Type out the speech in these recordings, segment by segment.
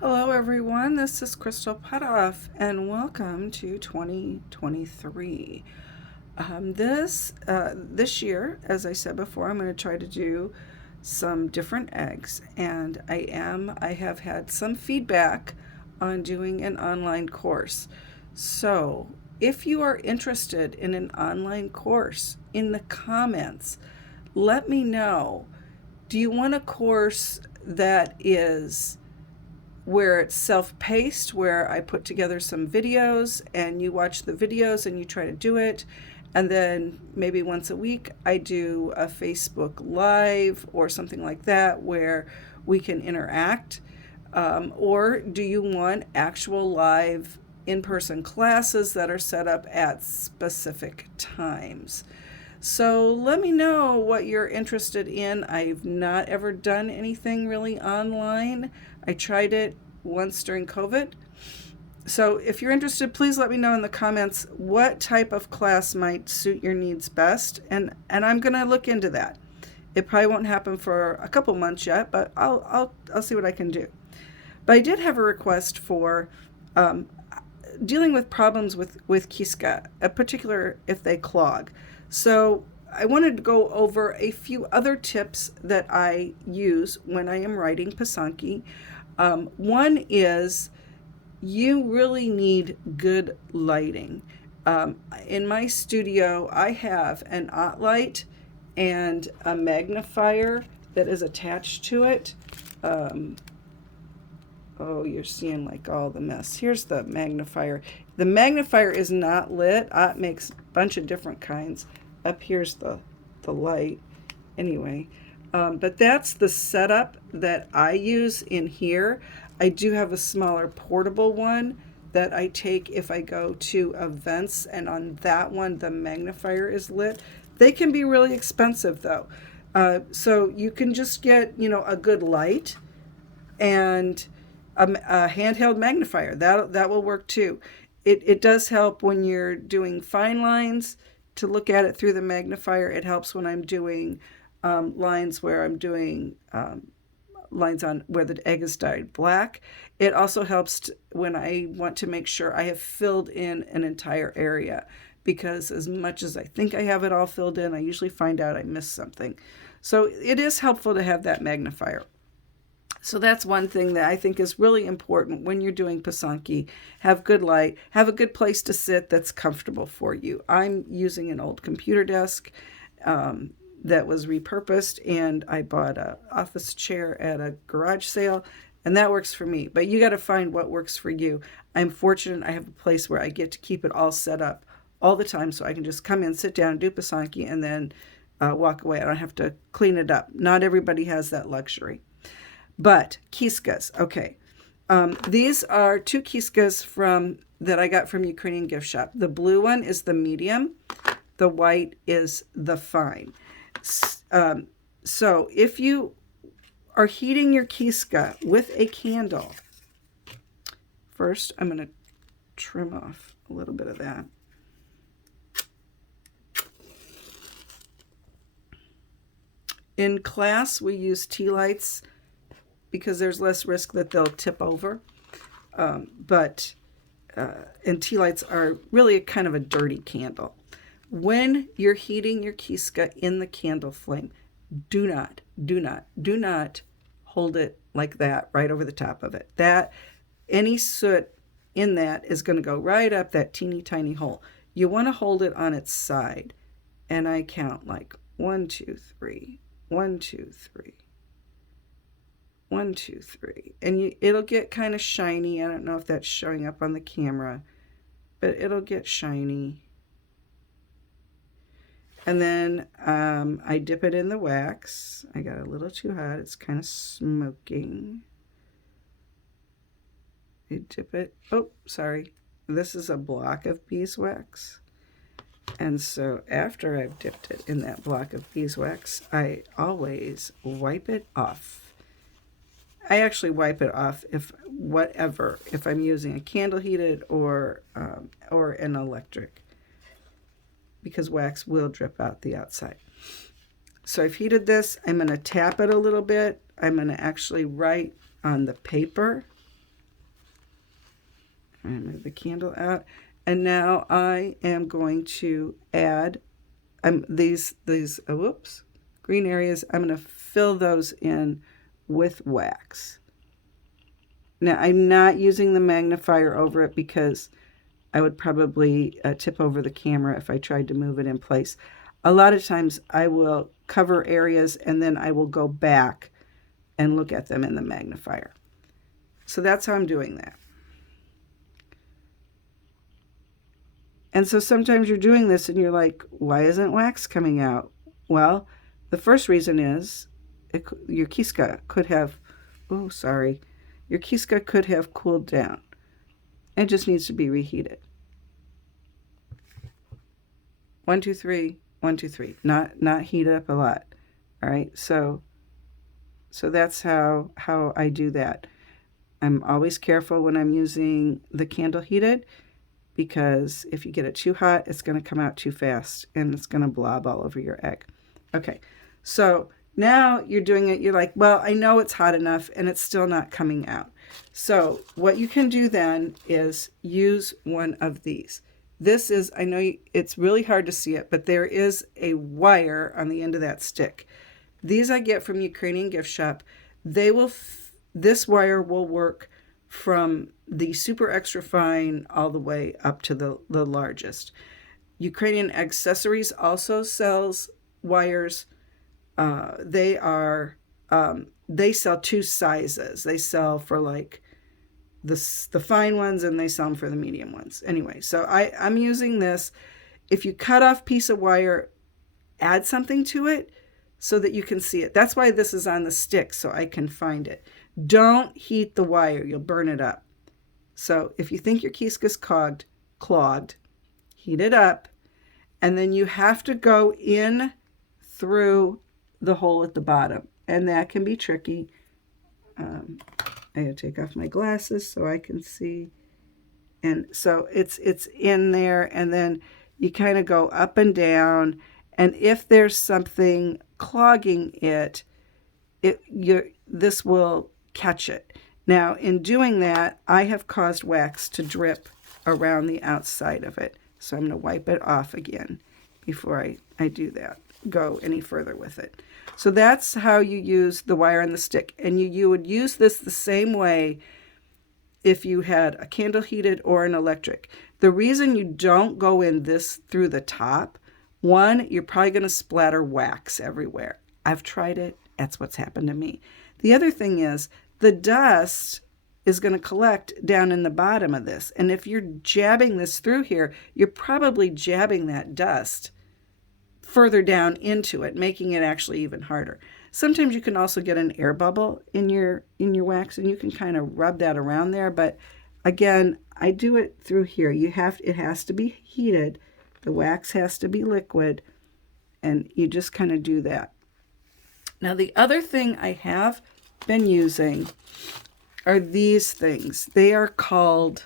Hello everyone, this is Crystal Putoff and welcome to 2023. This year, as I said before, I'm going to try to do some different eggs, and I have had some feedback on doing an online course. So, if you are interested in an online course, in the comments, let me know. Do you want a course that is where it's self-paced, where I put together some videos and you watch the videos and you try to do it, and then maybe once a week I do a Facebook Live or something like that where we can interact? Or do you want actual live in-person classes that are set up at specific times? So let me know what you're interested in. I've not ever done anything really online. I tried it once during COVID. So if you're interested, please let me know in the comments what type of class might suit your needs best, and I'm going to look into that. It probably won't happen for a couple months yet, but I'll see what I can do. But I did have a request for um, dealing with problems with kiska, in particular if they clog. So I wanted to go over a few other tips that I use when I am writing Pisanki. One is you really need good lighting. In my studio, I have an light and a magnifier that is attached to it. Oh, you're seeing like all the mess. Here's the magnifier. The magnifier is not lit. It makes a bunch of different kinds. Up here's the light. Anyway, but that's the setup that I use in here. I do have a smaller portable one that I take if I go to events, and on that one the magnifier is lit. They can be really expensive though. So you can just get, a good light and a handheld magnifier. That will work too. It does help when you're doing fine lines to look at it through the magnifier. It helps when I'm doing lines where I'm doing lines on where the egg is dyed black. It also helps when I want to make sure I have filled in an entire area, because as much as I think I have it all filled in, I usually find out I missed something. So it is helpful to have that magnifier. So that's one thing that I think is really important when you're doing Pisanki. Have good light, have a good place to sit that's comfortable for you. I'm using an old computer desk that was repurposed, and I bought an office chair at a garage sale, and that works for me. But you got to find what works for you. I'm fortunate I have a place where I get to keep it all set up all the time, so I can just come in, sit down, do Pisanki, and then walk away. I don't have to clean it up. Not everybody has that luxury. But kiskas, okay. These are two kiskas that I got from Ukrainian gift shop. The blue one is the medium. The white is the fine. So if you are heating your kiska with a candle, first I'm going to trim off a little bit of that. In class, we use tea lights because there's less risk that they'll tip over. And tea lights are really kind of a dirty candle. When you're heating your kiska in the candle flame, do not hold it like that right over the top of it. Any soot in that is going to go right up that teeny tiny hole. You want to hold it on its side. And I count like 1, 2, 3, 1, 2, 3. 1, 2, 3. And it'll get kind of shiny. I don't know if that's showing up on the camera, but it'll get shiny. And then I dip it in the wax. I got a little too hot. It's kind of smoking. I dip it. Oh, sorry. This is a block of beeswax. And so after I've dipped it in that block of beeswax, I always wipe it off. I actually wipe it off if I'm using a candle heated or an electric, because wax will drip out the outside. So I've heated this. I'm going to tap it a little bit. I'm going to actually write on the paper trying to move the candle out. And now I am going to add these whoops, green areas. I'm going to fill those in with wax. Now I'm not using the magnifier over it because I would probably tip over the camera if I tried to move it in place. A lot of times I will cover areas and then I will go back and look at them in the magnifier. So that's how I'm doing that. And so sometimes you're doing this and you're like, why isn't wax coming out? Well, the first reason is your kiska could have, your kiska could have cooled down. It just needs to be reheated. 1, 2, 3, 1, 2, 3. Not heat up a lot. All right. So that's how I do that. I'm always careful when I'm using the candle heated, because if you get it too hot, it's going to come out too fast and it's going to blob all over your egg. Okay, so now you're doing it. You're like, well, I know it's hot enough and it's still not coming out. So what you can do then is use one of these. This is, I know it's really hard to see it, but there is a wire on the end of that stick. These I get from Ukrainian gift shop. This wire will work from the super extra fine all the way up to the largest. Ukrainian Accessories also sells wires. They sell 2 sizes. They sell for like the fine ones and they sell them for the medium ones. Anyway, so I'm using this. If you cut off piece of wire, add something to it so that you can see it. That's why this is on the stick, so I can find it. Don't heat the wire. You'll burn it up. So if you think your kiskas clogged, heat it up, and then you have to go in through the hole at the bottom, and that can be tricky. I gotta take off my glasses so I can see. And so it's in there, and then you kind of go up and down, and if there's something clogging it, this will catch it. Now, in doing that, I have caused wax to drip around the outside of it. So I'm going to wipe it off again before I do that, go any further with it. So that's how you use the wire and the stick. And you would use this the same way if you had a candle heated or an electric. The reason you don't go in this through the top, one, you're probably going to splatter wax everywhere. I've tried it. That's what's happened to me. The other thing is, the dust is going to collect down in the bottom of this. And if you're jabbing this through here, you're probably jabbing that dust further down into it, making it actually even harder. Sometimes you can also get an air bubble in your wax, and you can kind of rub that around there. But again, I do it through here. It has to be heated. The wax has to be liquid, and you just kind of do that. Now, the other thing I have been using are these things. They are called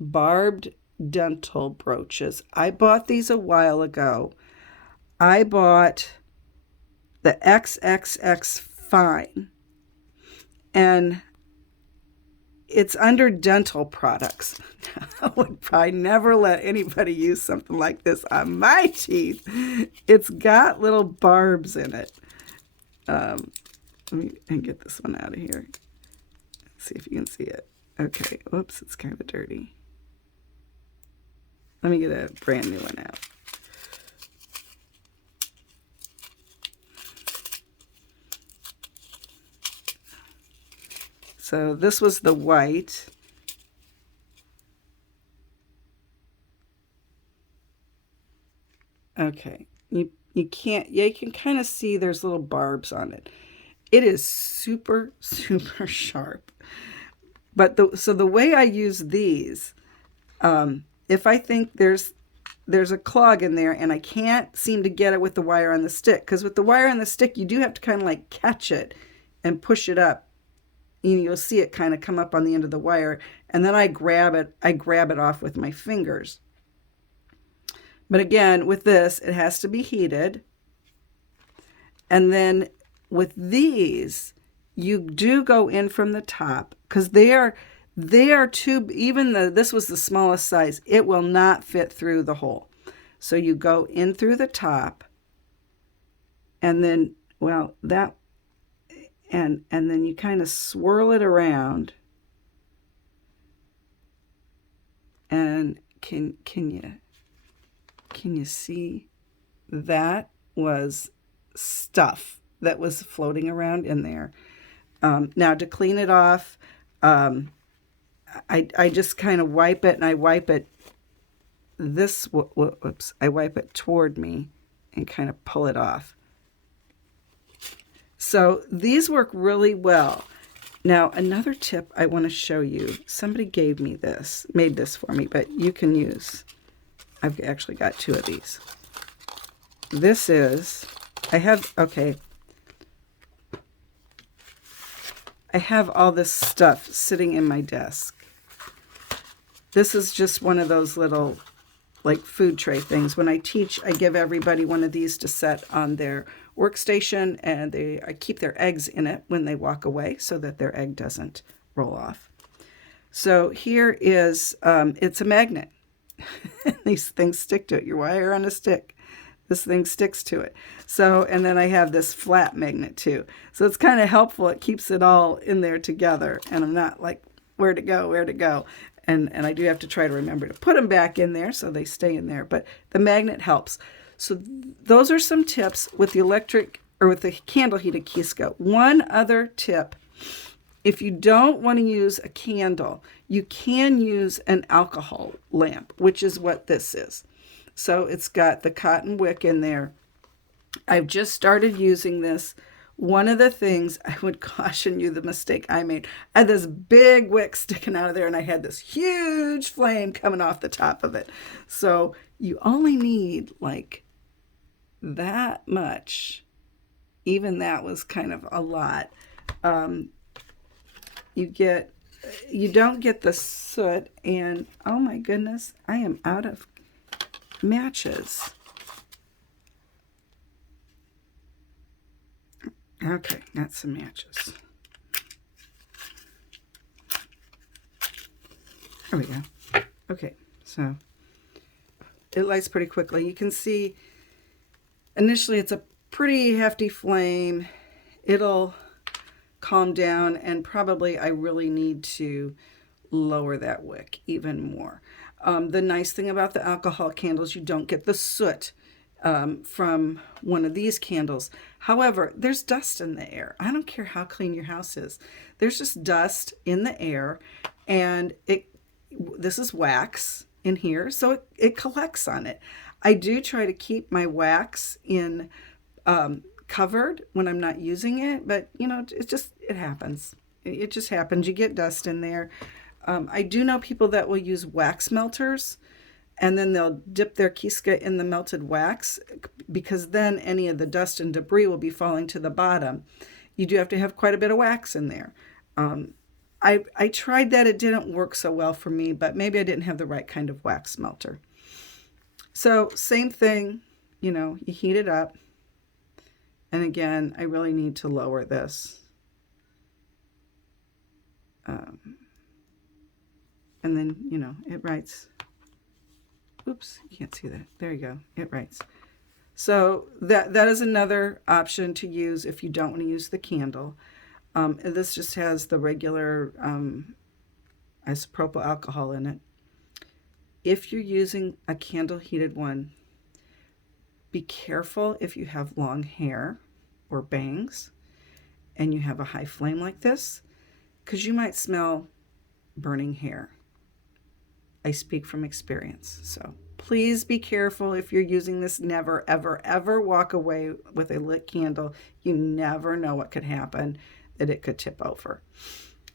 barbed dental brooches. I bought these a while ago. I bought the XXX fine, and it's under dental products. I would probably never let anybody use something like this on my teeth. It's got little barbs in it. Let me get this one out of here. Let's see if you can see it. Okay, whoops, it's kind of dirty. Let me get a brand new one out. So this was the white. Okay, you can kind of see there's little barbs on it. It is super, super sharp. But the way I use these, if I think there's a clog in there and I can't seem to get it with the wire on the stick, because with the wire on the stick, you do have to kind of like catch it and push it up. You'll see it kind of come up on the end of the wire, and then I grab it off with my fingers. But again, with this, it has to be heated. And then with these, you do go in from the top, because They are too, even this was the smallest size, it will not fit through the hole. So you go in through the top, and then, well, that, and then you kind of swirl it around. And can you see that was stuff that was floating around in there? Now to clean it off, I just kind of wipe it, and I wipe it this, whoops, I wipe it toward me and kind of pull it off. So these work really well. Now, another tip I want to show you. Somebody gave me this, made this for me, but you can use. I've actually got 2 of these. This is, I have all this stuff sitting in my desk. This is just one of those little, like, food tray things. When I teach, I give everybody one of these to set on their workstation, and I keep their eggs in it when they walk away so that their egg doesn't roll off. So here is, it's a magnet. These things stick to it. Your wire on a stick. This thing sticks to it. So, and then I have this flat magnet too. So it's kind of helpful. It keeps it all in there together, and I'm not like, where to go. And I do have to try to remember to put them back in there so they stay in there. But the magnet helps. So those are some tips with the electric, or with the candle heated kiska. One other tip, if you don't want to use a candle, you can use an alcohol lamp, which is what this is. So it's got the cotton wick in there. I've just started using this. One of the things I would caution you, the mistake I made, I had this big wick sticking out of there, and I had this huge flame coming off the top of it. So you only need like that much. Even that was kind of a lot. You don't get the soot, and oh my goodness, I am out of matches. Okay, got some matches. There we go. Okay, so it lights pretty quickly. You can see initially it's a pretty hefty flame. It'll calm down, and probably I really need to lower that wick even more. The nice thing about the alcohol candles, you don't get the soot from one of these candles. However, there's dust in the air. I don't care how clean your house is. There's just dust in the air, and this is wax in here, so it collects on it. I do try to keep my wax in covered when I'm not using it, but you know, it happens. It just happens. You get dust in there. I do know people that will use wax melters, and then they'll dip their kiska in the melted wax, because then any of the dust and debris will be falling to the bottom. You do have to have quite a bit of wax in there. I tried that. It didn't work so well for me, but maybe I didn't have the right kind of wax melter. So same thing, you know, you heat it up. And again, I really need to lower this. And then, you know, it writes. Oops, you can't see that. There you go. It writes. So that is another option to use if you don't want to use the candle. This just has the regular isopropyl alcohol in it. If you're using a candle heated one, be careful if you have long hair or bangs and you have a high flame like this, because you might smell burning hair. I speak from experience. So please be careful if you're using this. Never, ever, ever walk away with a lit candle. You never know what could happen, that it could tip over.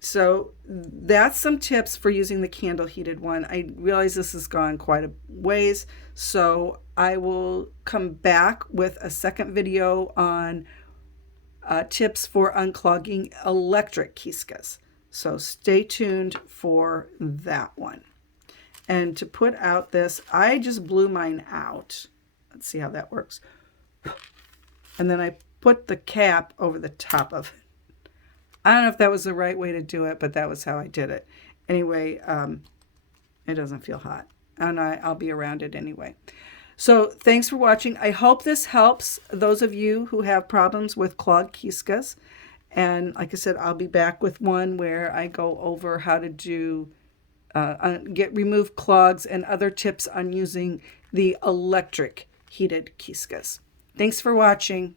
So that's some tips for using the candle heated one. I realize this has gone quite a ways, so I will come back with a second video on tips for unclogging electric kiskas. So stay tuned for that one. And to put out this, I just blew mine out. Let's see how that works. And then I put the cap over the top of it. I don't know if that was the right way to do it, but that was how I did it. Anyway, it doesn't feel hot. And I'll be around it anyway. So thanks for watching. I hope this helps those of you who have problems with clogged kiskas. And like I said, I'll be back with one where I go over how to do remove clogs and other tips on using the electric heated kiskas. Thanks for watching.